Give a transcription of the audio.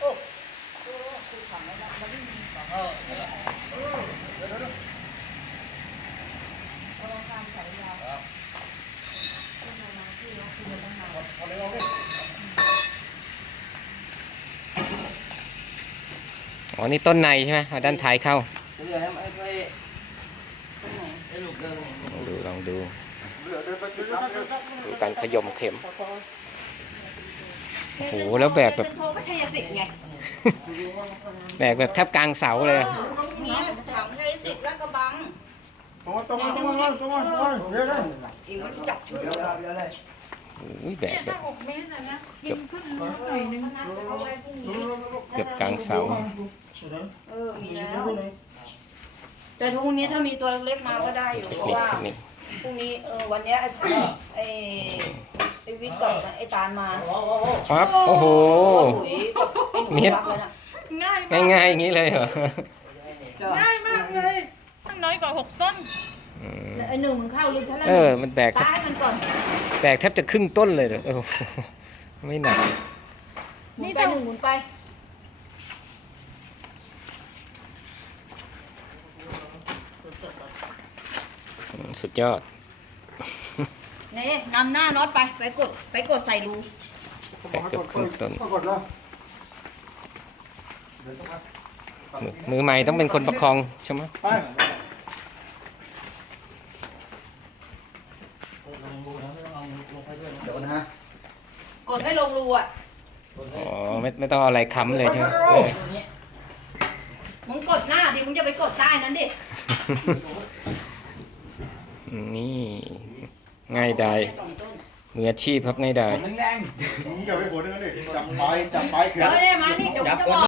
โอ้โอ้คือถังแล้วนะมันไม่มีเออเดี๋ยวเออเดี๋ยวเดี๋ยวเดี๋ยวเอาลองทำสายยาวครับขึ้นมามาที่เราคุยกันตั้งนานเอาเลยเอาเลยอ๋อ นี่ต้นในใช่ไหมเอาด้านท้ายเข้าเดี๋ยวให้ไอ้ไอ้ตรงไหนไอ้ลูกเดินลองดู ลองดูเดี๋ยวเดี๋ยวเดี๋ยวเดี๋ยวเดี๋ยวดูการขยมเข็ม โอ้โหแล้วแบกแบบเป็นโทก็ชัยสิทธิ์ไงแบกแบบแทบกลางเสาเลยเออเนี่ยถังชัยสิทธิ์แล้วก็บังตรงมาตรงมาตรงมาตรงมาตรงมาเดี๋ยวเดี๋ยวอีกมันจับชื่อเดี๋ยวเดี๋ยวเลยอุ้ยแบกเนี่ยแบถ้าบหกเมตรอะนะกินขึ้นมาหน่อยนึงเกือบกลางเสา เออมีแล้ว แต่ทุกวันนี้ถ้ามีตัวเล็กมาก็ได้อยู่เทคเพราะนิคว่าเทคนิคพรุ่งนี้เออวันเนี้ยไอ้ไอ้ ไอ้วิทย์กับไอ้ตาลมาครับโอ้โหปุ๋ยกับไอ้หนูเม็ดรักเลยนะง่ายมากง่ายๆอย่างนี้เลยเหรอจ้ะง่ายมากเลยมันน้อยกว่าหกต้นอืมไอ้หนึ่งมึงเข้าลึกเท่าไหร่เออ มันแบกแทบตายมันก่อนแบกแทบจะครึ่งต้นเลยเหรอโอ้โหไม่หนักหมุนไปหนึ่งหมุนไปอืมสุดยอด นี่นำหน้าน็อตไป ไปกด ไปกดใส่รูแบกเกือบครึ่งต้นกดแล้วมือมือใหม่ต้องเป็นคนประคองใช่ไหมไปลงดูนะไม่ต้องเอาลงไปด้วยนะเดี๋ยวนะฮะกดให้ลงรูอะ อ๋อไม่ไม่ต้องเอาอะไรค้ำเลยใช่ไหมเออตัวนี้มึงกดหน้าดิ มึงจะไปกดใต้นั้นดินี่ ง่ายดายสองต้นมืออาชีพครับง่ายดาย มันแรง มึงอย่าไปโหดนะนี่จับไปจับไปเกืเออบอเนี่ยมานี่เดี๋ยวกูจะบอก